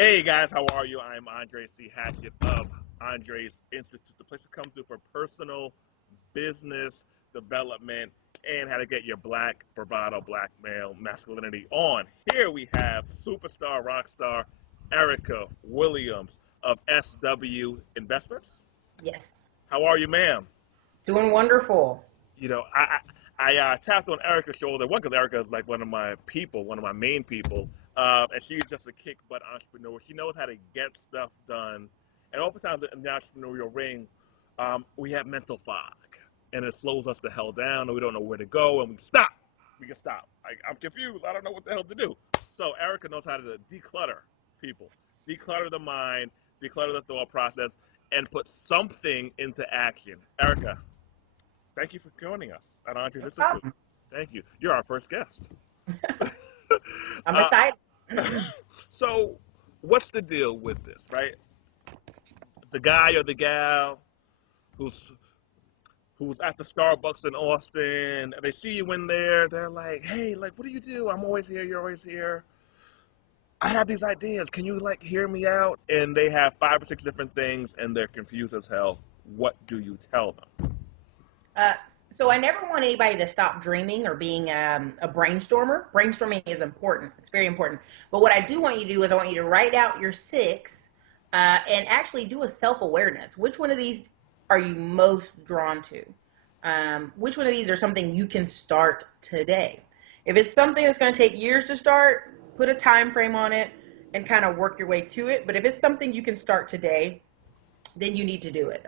Hey guys, how are you? I'm Andre C. Hatchett of Andre's Institute, the place to come to for personal business development and how to get your black bravado, black male masculinity on. Here we have superstar rock star Ericka Williams of SW Investments. Yes. How are you, ma'am? Doing wonderful. I tapped on Erica's shoulder. One, because Erica is like one of my people, one of my main people, and she's just a kick butt entrepreneur. She knows how to get stuff done, and oftentimes in the entrepreneurial ring, we have mental fog, and it slows us the hell down, and we don't know where to go, and we stop. We can stop. I'm confused. I don't know what the hell to do. So Erica knows how to declutter people, declutter the mind, declutter the thought process, and put something into action. Erica, thank you for joining us at Andre's No Institute. problem. Thank you. You're our first guest. I'm uh, excited. so, what's the deal with this, right? The guy or the gal who's who's at the Starbucks in Austin, they see you in there, they're like, "Hey, like, what do you do? I'm always here. You're always here. I have these ideas. Can you like hear me out?" And they have 5 or 6 different things, and they're confused as hell. What do you tell them? Uh, so I never want anybody to stop dreaming or being a brainstormer. Brainstorming is important. It's very important. But what I do want you to do is I want you to write out your six and actually do a self-awareness. Which one of these are you most drawn to? Which one of these are something you can start today? If it's something that's going to take years to start, put a time frame on it and kind of work your way to it. But if it's something you can start today, then you need to do it.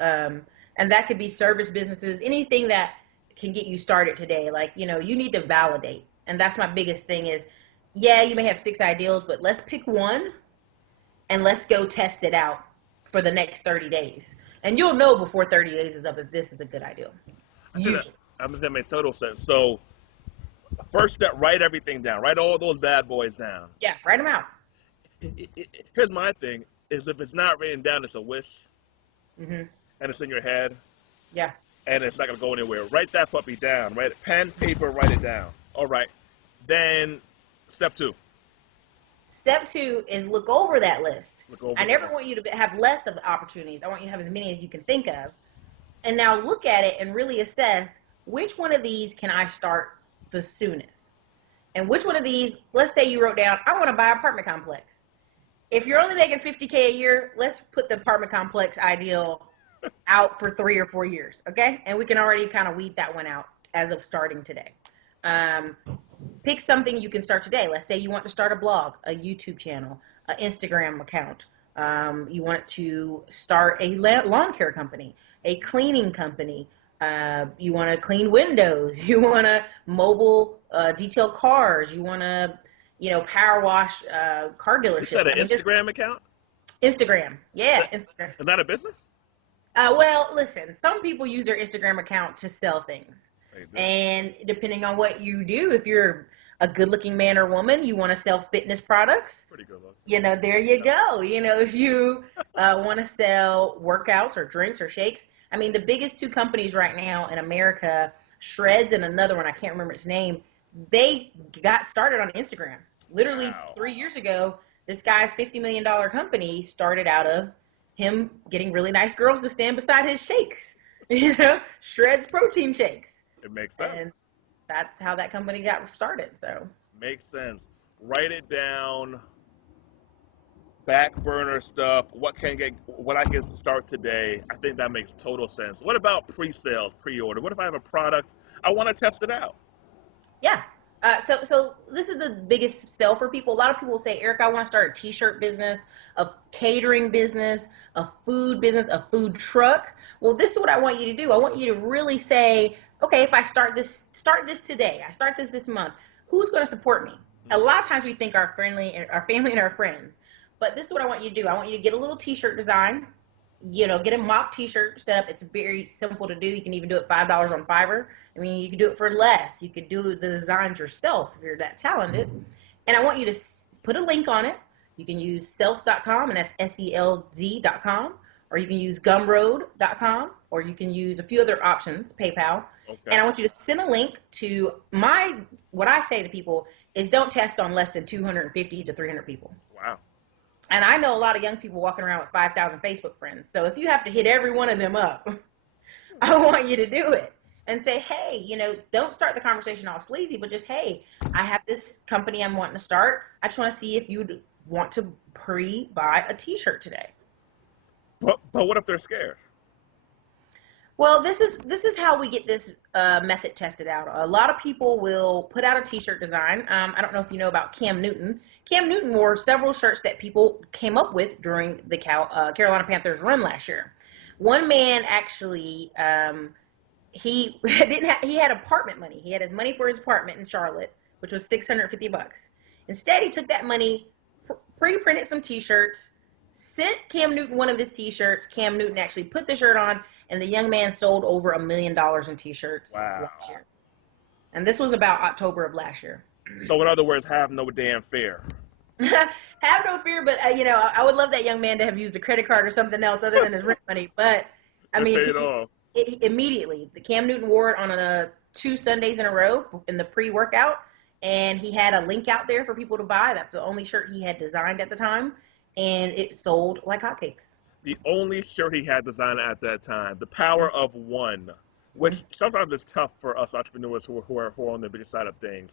And that could be service businesses, anything that can get you started today. Like, you need to validate. And that's my biggest thing is, yeah, you may have 6 ideals, but let's pick one and let's go test it out for the next 30 days. And you'll know before 30 days is up if this is a good idea. I think Usually. that makes total sense. So, first step, write everything down. Write all those bad boys down. Yeah, write them out. Here's my thing: is if it's not written down, it's a wish, Hmm. and it's in your head, Yeah. and it's not gonna go anywhere. Write that puppy down. Write it, pen, paper, write it down. All right. Then, step 2, Step 2 is look over that list. look over I the never list. want you to have less of opportunities. I want you to have as many as you can think of. And now look at it and really assess which one of these can I start the soonest. And which one of these, let's say you wrote down, I want to buy an apartment complex. If you're only making 50K a year, let's put the apartment complex ideal out for 3 or 4 years, okay? And we can already kind of weed that one out as of starting today. Um, Pick something you can start today. Let's say you want to start a blog, a YouTube channel, an Instagram account. You want to start a lawn care company, a cleaning company. You want to clean windows. You want to mobile detail cars. You want to, power wash car You said dealerships. an I mean, just Instagram account? Instagram. Is Yeah, that, Instagram. is that a business? Well, listen, some people use their Instagram account to sell things. They do. And depending on what you do, if you're a good looking man or woman, you want to sell fitness products, Pretty good look. there you go. If you want to sell workouts or drinks or shakes, I mean, the biggest 2 companies right now in America, Shreds and another one, I can't remember its name, they got started on Instagram. Literally Wow. 3 years ago, this guy's $50 million company started out of him getting really nice girls to stand beside his shakes, Shreds protein shakes. It makes sense. And that's how that company got started. So Makes sense. Write it down. Back burner stuff. What I can start today. I think that makes total sense. What about pre-sales, pre-order? What if I have a product I want to test it out? yeah. So this is the biggest sell for people. A lot of people will say, Eric, I want to start a t-shirt business, a catering business, a food business, a food truck. Well, this is what I want you to do. I want you to really say, okay, if I start this today, I start this month, who's going to support me? A lot of times we think our family and our friends, but this is what I want you to do. I want you to get a little t-shirt design, get a mock t-shirt set up. It's very simple to do. You can even do it $5 on Fiverr. I mean, you can do it for less. You could do the designs yourself if you're that talented. And I want you to put a link on it. You can use selz.com, and that's SELZ.com, or you can use gumroad.com, or you can use a few other options, PayPal. Okay. And I want you to send a link to what I say to people is don't test on less than 250 to 300 people. Wow. And I know a lot of young people walking around with 5,000 Facebook friends. So if you have to hit every one of them up, I want you to do it and say, hey, don't start the conversation off sleazy, but just, hey, I have this company I'm wanting to start. I just want to see if you'd want to pre-buy a t-shirt today. But what if they're scared? Well, this is how we get this method tested out. A lot of people will put out a t-shirt design. I don't know if you know about Cam Newton. Cam Newton wore several shirts that people came up with during the Carolina Panthers run last year. One man actually, he had apartment money. He had his money for his apartment in Charlotte, which was $650. Instead, he took that money, pre-printed some t-shirts, sent Cam Newton one of his t-shirts. Cam Newton actually put the shirt on, and the young man sold over $1 million in t-shirts last year. And this was about October of last year. So in other words, have no damn fear. Have no fear, but I would love that young man to have used a credit card or something else other than his rent money. But I mean, immediately, the Cam Newton wore it on 2 Sundays in a row in the pre-workout, and he had a link out there for people to buy. That's the only shirt he had designed at the time, and it sold like hotcakes. The only shirt he had designed at that time. The power of one, which sometimes is tough for us entrepreneurs who are on the bigger side of things.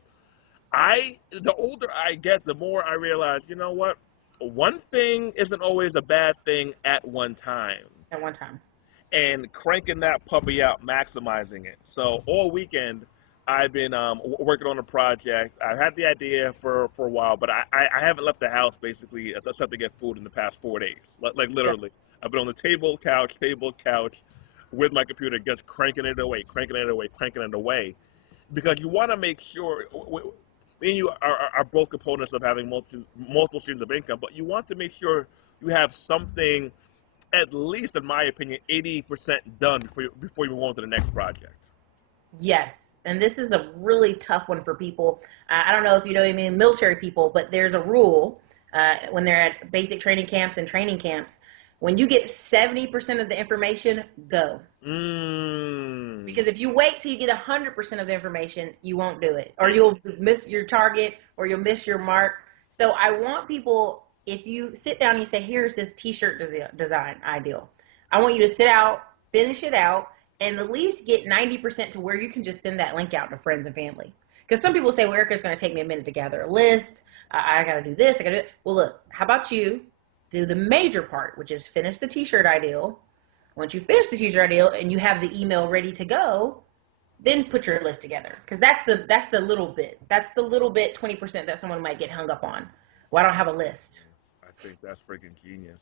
The older I get, the more I realize, you know what? One thing isn't always a bad thing at one time. At one time. And cranking that puppy out, maximizing it. So all weekend, I've been working on a project. I've had the idea for a while, but I haven't left the house basically except to get food in the past 4 days. Like literally. Yeah. I've been on the table, couch with my computer, just cranking it away. Because you want to make sure, me and you are both components of having multiple streams of income, but you want to make sure you have something, at least in my opinion, 80% done before you move on to the next project. Yes, and this is a really tough one for people. I don't know if you know any military people, but there's a rule when they're at basic training camps and training camps. When you get 70% of the information, go. Because if you wait till you get 100% of the information, you won't do it. Or you'll miss your target, or you'll miss your mark. So I want people, if you sit down and you say, here's this t-shirt design ideal. I want you to sit out, finish it out, and at least get 90% to where you can just send that link out to friends and family. Because some people say, well, Ericka, it's going to take me a minute to gather a list. I got to do this. I got to do that. Well, look, how about you do the major part, which is finish the t-shirt ideal. Once you finish the t-shirt ideal and you have the email ready to go, then put your list together. Because that's the little bit. That's the little bit, 20% that someone might get hung up on. Well, I don't have a list. I think that's freaking genius.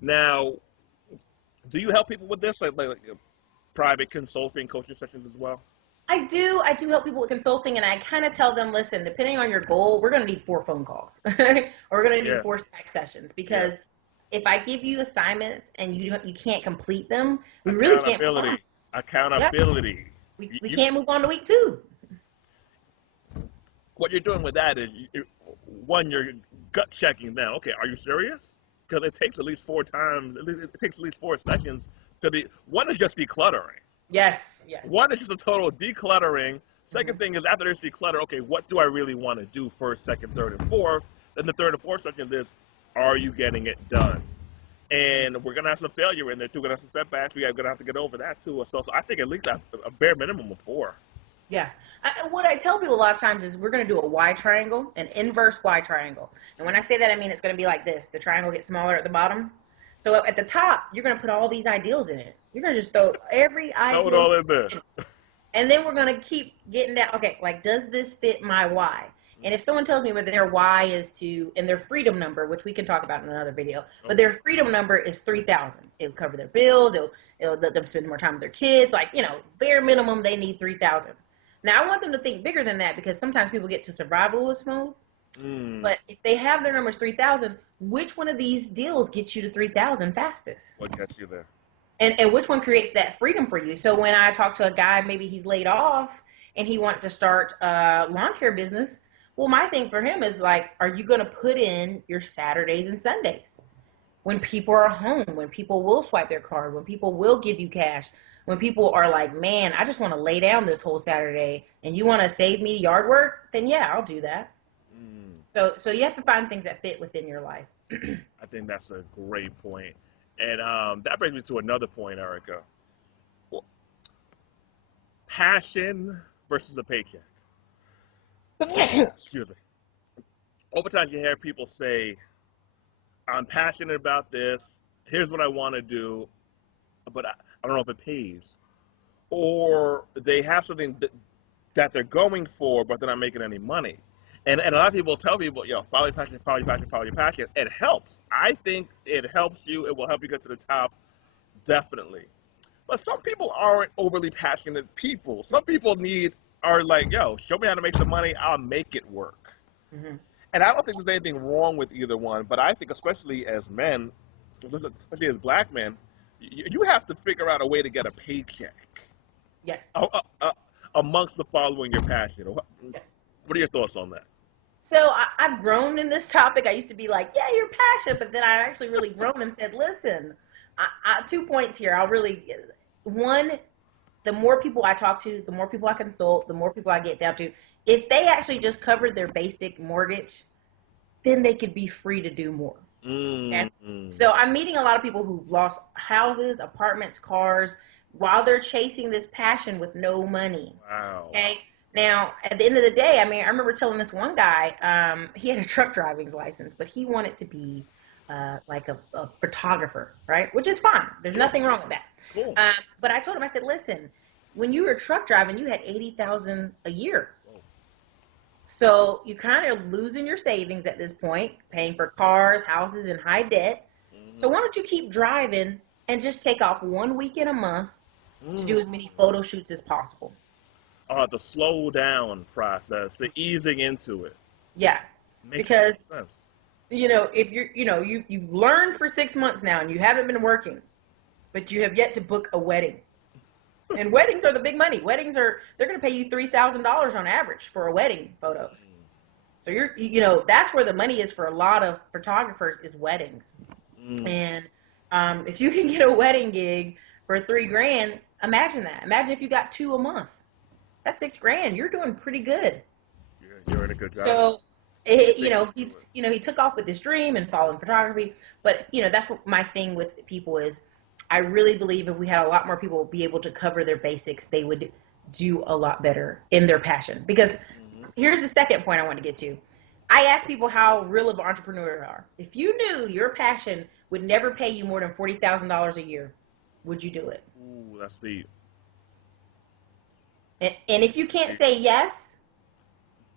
Now, do you help people with this, like private consulting, coaching sessions as well? I do help people with consulting, and I kind of tell them, listen, depending on your goal, we're going to need 4 phone calls, or we're going to need 4 Skype sessions, because if I give you assignments and you can't complete them, we really can't move on. Accountability. Yeah. We can't move on to week 2. What you're doing with that is, one, you're gut checking them. Okay, are you serious? Because it takes at least 4 times. It takes at least 4 sessions to be. One is just decluttering. Yes. One is just a total decluttering. Second thing is, after there's declutter, okay, what do I really want to do first, second, third, and fourth? Then the third and fourth section is, are you getting it done? And we're going to have some failure in there, too. We're going to have some setbacks. We're going to have to get over that, too. So I think at least a bare minimum of 4. Yeah. What I tell people a lot of times is we're going to do a Y triangle, an inverse Y triangle. And when I say that, I mean it's going to be like this. The triangle gets smaller at the bottom. So at the top, you're going to put all these ideals in it. You're going to just throw every ideal. Throw it all in there. And then we're going to keep getting down. Okay, like, does this fit my why? And if someone tells me what their why is and their freedom number, which we can talk about in another video, but their freedom number is 3,000. It'll cover their bills. It'll let them spend more time with their kids. Like, bare minimum, they need 3,000. Now, I want them to think bigger than that, because sometimes people get to survivalist mode. But if they have their numbers 3,000, which one of these deals gets you to 3,000 fastest? What gets you there? And which one creates that freedom for you? So when I talk to a guy, maybe he's laid off and he wants to start a lawn care business. Well, my thing for him is like, are you going to put in your Saturdays and Sundays when people are home, when people will swipe their card, when people will give you cash, when people are like, man, I just want to lay down this whole Saturday and you want to save me yard work? Then yeah, I'll do that. So you have to find things that fit within your life. I think that's a great point. And that brings me to another point, Erica. Well, passion versus a paycheck. Excuse me. Oftentimes you hear people say, I'm passionate about this. Here's what I want to do, but I don't know if it pays. Or they have something that they're going for, but they're not making any money. And a lot of people tell people, follow your passion, follow your passion, follow your passion. It helps. I think it helps you. It will help you get to the top, definitely. But some people aren't overly passionate people. Some people are like, show me how to make some money. I'll make it work. Hmm. And I don't think there's anything wrong with either one. But I think, especially as men, especially as black men, you have to figure out a way to get a paycheck Yes. amongst the following your passion. Yes. What are your thoughts on that? So I've grown in this topic. I used to be like, yeah, you're passionate, but then I actually really grown and said, listen, 2 points here. One, the more people I talk to, the more people I consult, the more people I get down to. If they actually just covered their basic mortgage, then they could be free to do more. And so I'm meeting a lot of people who've lost houses, apartments, cars, while they're chasing this passion with no money. Wow. Okay. Now, at the end of the day, I mean, I remember telling this one guy, he had a truck driving license, but he wanted to be like a photographer, right? Which is fine. There's nothing wrong with that. Cool. But I told him, I said, listen, when you were truck driving, you had $80,000 a year. Whoa. So you kind of losing your savings at this point, paying for cars, houses, and high debt. So why don't you keep driving and just take off 1 weekend a month to do as many photo shoots as possible? The slow down process, the easing into it. Yeah, Makes because sense. if you've learned for 6 months now and you haven't been working, but you have yet to book a wedding. And weddings are the big money. They're going to pay you $3,000 on average for a wedding photos. So that's where the money is for a lot of photographers is weddings. And if you can get a wedding gig for $3,000, imagine that. Imagine if you got 2 a month. That's $6,000. You're doing pretty good. You're in a good job. So, he took off with this dream and following photography. But that's what my thing with people is. I really believe if we had a lot more people be able to cover their basics, they would do a lot better in their passion. Because here's the second point I want to get to. I ask people how real of an entrepreneur they are. If you knew your passion would never pay you more than $40,000 a year, would you do it? Ooh, that's deep. And if you can't say yes,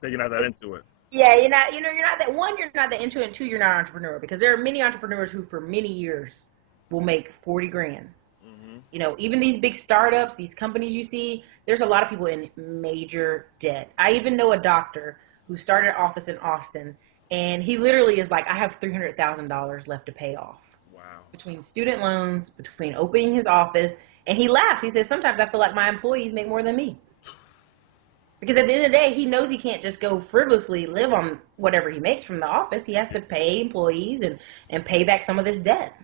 Then you're not that into it. yeah, you're not that you're not that into it, and 2, you're not an entrepreneur, because there are many entrepreneurs who for many years will make $40,000. Even these big startups, these companies you see, there's a lot of people in major debt. I even know a doctor who started an office in Austin, and he literally is like, I have $300,000 left to pay off. Wow. Between student loans, between opening his office, and he laughs. He says, sometimes I feel like my employees make more than me. Because at the end of the day, he knows he can't just go frivolously live on whatever he makes from the office. He has to pay employees and pay back some of this debt.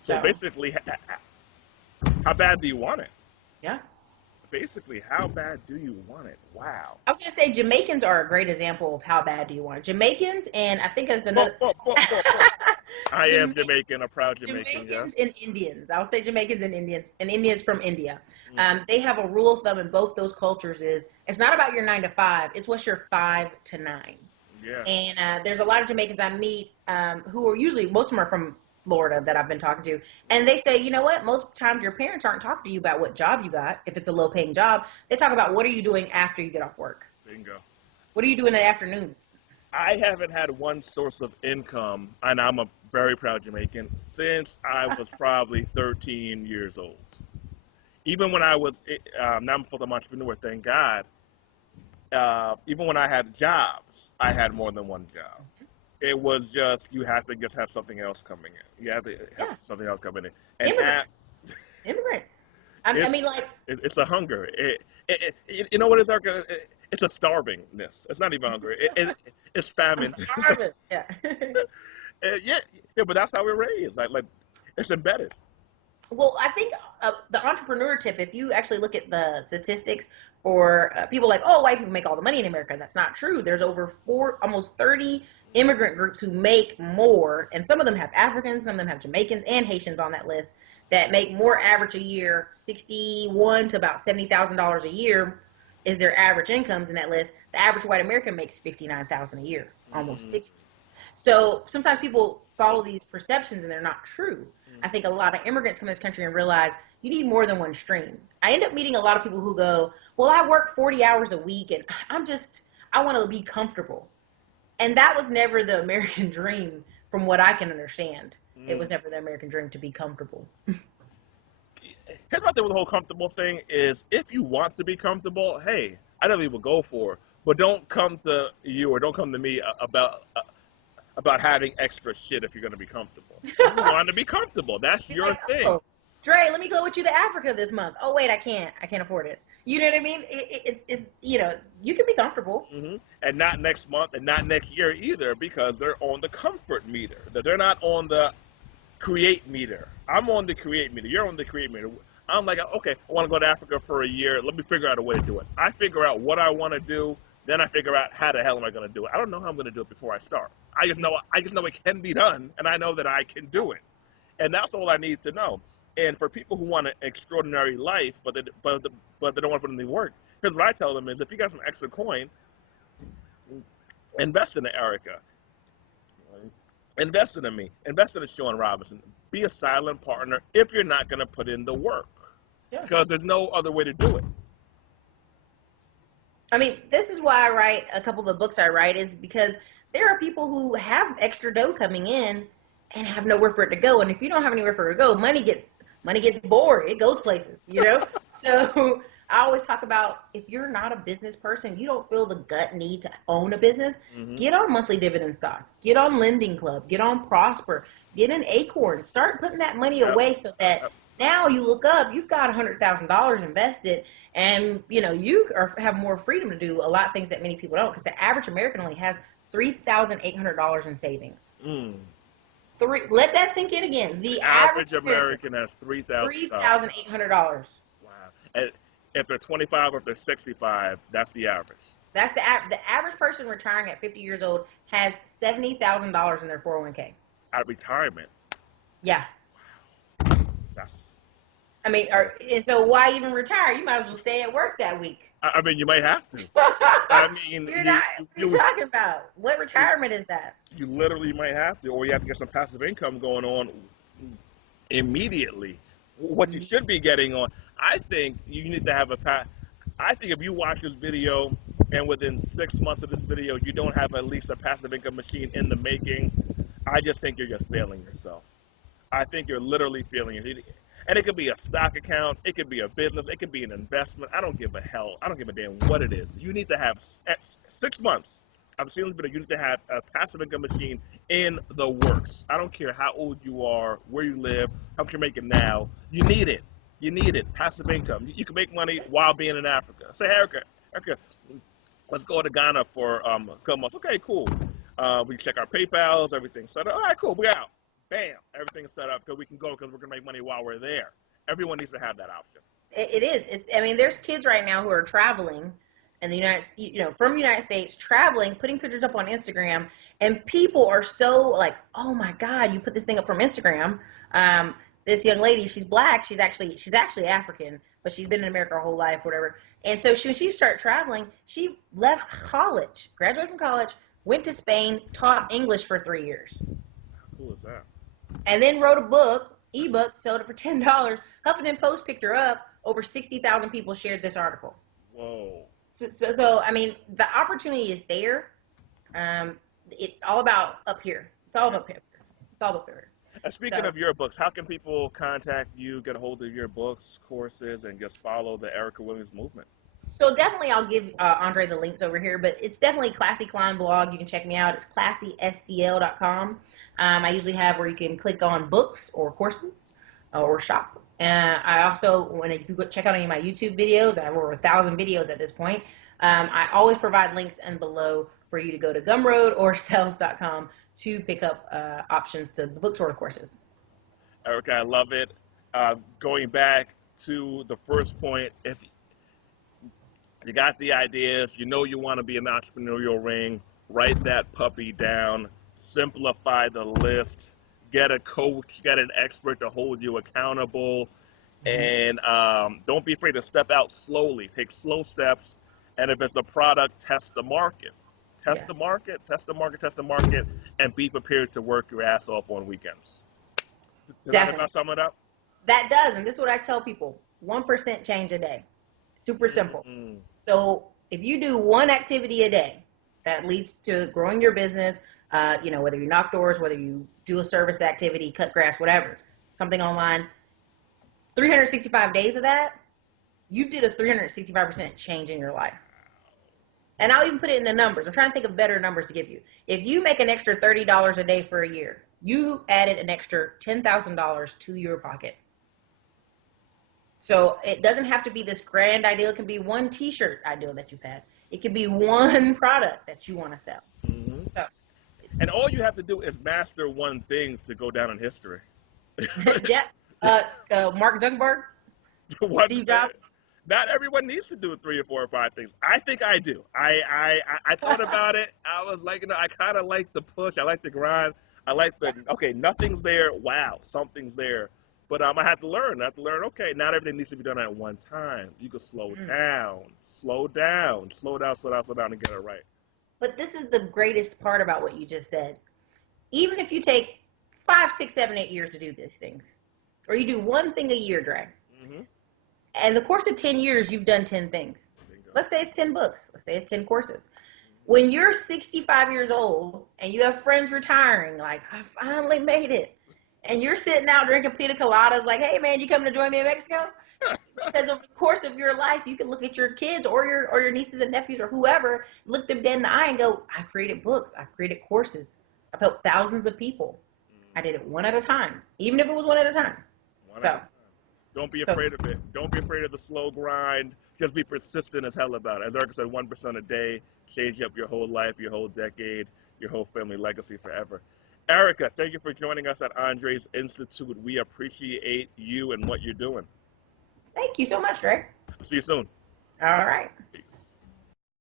So basically, how bad do you want it? Yeah. Basically, how bad do you want it? Wow. I was going to say Jamaicans are a great example of how bad do you want it. Jamaicans, and I think there's another... I am Jamaican, a proud Jamaican. Jamaicans and Indians. I'll say Jamaicans and Indians from India. They have a rule of thumb in both those cultures is it's not about your 9 to 5, it's what's your 5 to 9. Yeah. And there's a lot of Jamaicans I meet who are usually, most of them are from Florida that I've been talking to. And they say, you know what, most times your parents aren't talking to you about what job you got, if it's a low paying job. They talk about what are you doing after you get off work. Bingo. What are you doing in the afternoons? I haven't had one source of income, and I'm a very proud Jamaican, since I was probably 13 years old. Even when I was, now I'm a full-time entrepreneur, thank God, even when I had jobs, I had more than one job. It was just, you have to just have something else coming in. You have to have something else coming in. And Immigrants. I mean, like... It's a hunger. You know what it is, Ericka? It's a starvingness. It's not even hunger. It's famine. I'm starving. Yeah. Yeah, but that's how we're raised. Like it's embedded. Well, I think the entrepreneur tip, if you actually look at the statistics, or people like, oh, white people make all the money in America, and that's not true. There's over almost 30 immigrant groups who make more, and some of them have Africans, some of them have Jamaicans and Haitians on that list, that make more average a year, 61 to about $70,000 a year is their average incomes in that list. The average white American makes 59,000 a year, almost 60. So sometimes people follow these perceptions and they're not true. I think a lot of immigrants come to this country and realize you need more than one stream. I end up meeting a lot of people who go, well, I work 40 hours a week and I want to be comfortable. And that was never the American dream from what I can understand. It was never the American dream to be comfortable. Here's my thing with the whole comfortable thing is, if you want to be comfortable, hey, I know people go for it, but don't come to you or don't come to me about having extra shit if you're going to be comfortable. You want to be comfortable. That's your thing. Oh, Dre, let me go with you to Africa this month. Oh, wait, I can't afford it. You know what I mean? It's you know, you can be comfortable. And not next month and not next year either, because they're on the comfort meter. They're not on the create meter. I'm on the create meter. You're on the create meter. I'm like, okay, I want to go to Africa for a year. Let me figure out a way to do it. I figure out what I want to do. Then I figure out how the hell am I going to do it. I don't know how I'm going to do it before I start. I just know it can be done, and I know that I can do it. And that's all I need to know. And for people who want an extraordinary life, but they don't want to put in the work, here's what I tell them is, if you got some extra coin, invest in Ericka. Invest in me. Invest in Sean Robinson. Be a silent partner if you're not going to put in the work. Yeah. Because there's no other way to do it. I mean, this is why I write a couple of the books I write, is because there are people who have extra dough coming in and have nowhere for it to go. And if you don't have anywhere for it to go, money gets bored. It goes places, you know? So I always talk about, if you're not a business person, you don't feel the gut need to own a business, get on monthly dividend stocks, get on Lending Club, get on Prosper, get an Acorn, start putting that money away so that now you look up, you've got $100,000 invested, and you know, you have more freedom to do a lot of things that many people don't, because the average American only has $3,800 in savings. Let that sink in again. The average American has $3,800. Wow. And if they're 25 or if they're 65, that's the average. That's the average person retiring at 50 years old has $70,000 in their 401k. At retirement. Yeah. That's. I mean, and so why even retire? You might as well stay at work that week. I mean, you might have to. I mean, what are you talking about? What retirement is that? You literally might have to, or you have to get some passive income going on immediately. What you should be getting on, I think you need to have I think if you watch this video and within 6 months of this video you don't have at least a passive income machine in the making, I just think you're just failing yourself. I think you're literally failing it. And it could be a stock account, it could be a business, it could be an investment. I don't give a hell. I don't give a damn what it is. You need to have 6 months. I've seen this video. You need to have a passive income machine in the works. I don't care how old you are, where you live, how much you're making now. You need it. You need it. Passive income. You can make money while being in Africa. Say, Ericka, let's go to Ghana for a couple months. Okay, cool. We check our PayPals, everything's set up. All right, cool. We out. Bam. Everything's set up because we can go because we're going to make money while we're there. Everyone needs to have that option. It is. I mean, there's kids right now who are traveling in the from the United States, traveling, putting pictures up on Instagram, and people are so like, oh my God, you put this thing up from Instagram. This young lady, she's black, she's actually African, but she's been in America her whole life, whatever. And so when she started traveling, she left college, graduated from college, went to Spain, taught English for 3 years. How cool is that? And then wrote a ebook, sold it for $10. Huffington Post picked her up. Over 60,000 people shared this article. Whoa. So I mean, the opportunity is there. It's all about up here. It's all up here. It's all up here. Speaking of your books, how can people contact you, get a hold of your books, courses, and just follow the Ericka Williams movement? So definitely I'll give Andre the links over here, but it's definitely Classy Climb blog. You can check me out. It's classyscl.com. I usually have where you can click on books or courses or shop. I also, when you go check out any of my YouTube videos, I have over 1,000 videos at this point. I always provide links and below for you to go to Gumroad or sales.com to pick up options to the books or the courses. Ericka, I love it. Going back to the first point, if you got the ideas, you know you want to be an entrepreneurial ring, write that puppy down, simplify the list, get a coach, get an expert to hold you accountable, Mhm. and don't be afraid to step out slowly. Take slow steps, and if it's a product, test the market. Test Yeah. the market, test the market, test the market, and be prepared to work your ass off on weekends. Does that Definitely. about sum it up? That does, and this is what I tell people: 1% change a day. Super simple. Mm-mm. So if you do one activity a day that leads to growing your business, whether you knock doors, whether you do a service activity, cut grass, whatever, something online, 365 days of that, you did a 365% change in your life. And I'll even put it in the numbers. I'm trying to think of better numbers to give you. If you make an extra $30 a day for a year, you added an extra $10,000 to your pocket. So it doesn't have to be this grand ideal. It can be one T-shirt ideal that you've had. It could be one product that you want to sell. Mm-hmm. So, And all you have to do is master one thing to go down in history. yeah, Mark Zuckerberg, One Steve thing. Jobs. Not everyone needs to do 3 or 4 or 5 things. I think I do. I thought about it. I was like, I kind of like the push. I like the grind. I like the, okay, nothing's there. Wow, something's there. But I had to learn. I had to learn, okay, not everything needs to be done at one time. You can slow Mm. down, slow down, slow down, slow down, slow down, and get it right. But this is the greatest part about what you just said. Even if you take 5, 6, 7, 8 years to do these things, or you do one thing a year, Dre, Mm-hmm. and the course of 10 years, you've done 10 things. Bingo. Let's say it's 10 books. Let's say it's 10 courses. When you're 65 years old and you have friends retiring, like, I finally made it, and you're sitting out drinking pina coladas, like, hey, man, you coming to join me in Mexico? Because over the course of your life, you can look at your kids or your nieces and nephews or whoever, look them dead in the eye and go, I've created books, I've created courses, I've helped thousands of people. I did it one at a time, even if it was one at a time. One at a So, time. Don't be so afraid of it. Don't be afraid of the slow grind. Just be persistent as hell about it. As Ericka said, 1% a day, change up your whole life, your whole decade, your whole family legacy forever. Ericka, thank you for joining us at Andre's Institute. We appreciate you and what you're doing. thank you so much, Dre. See you soon. All right. Peace.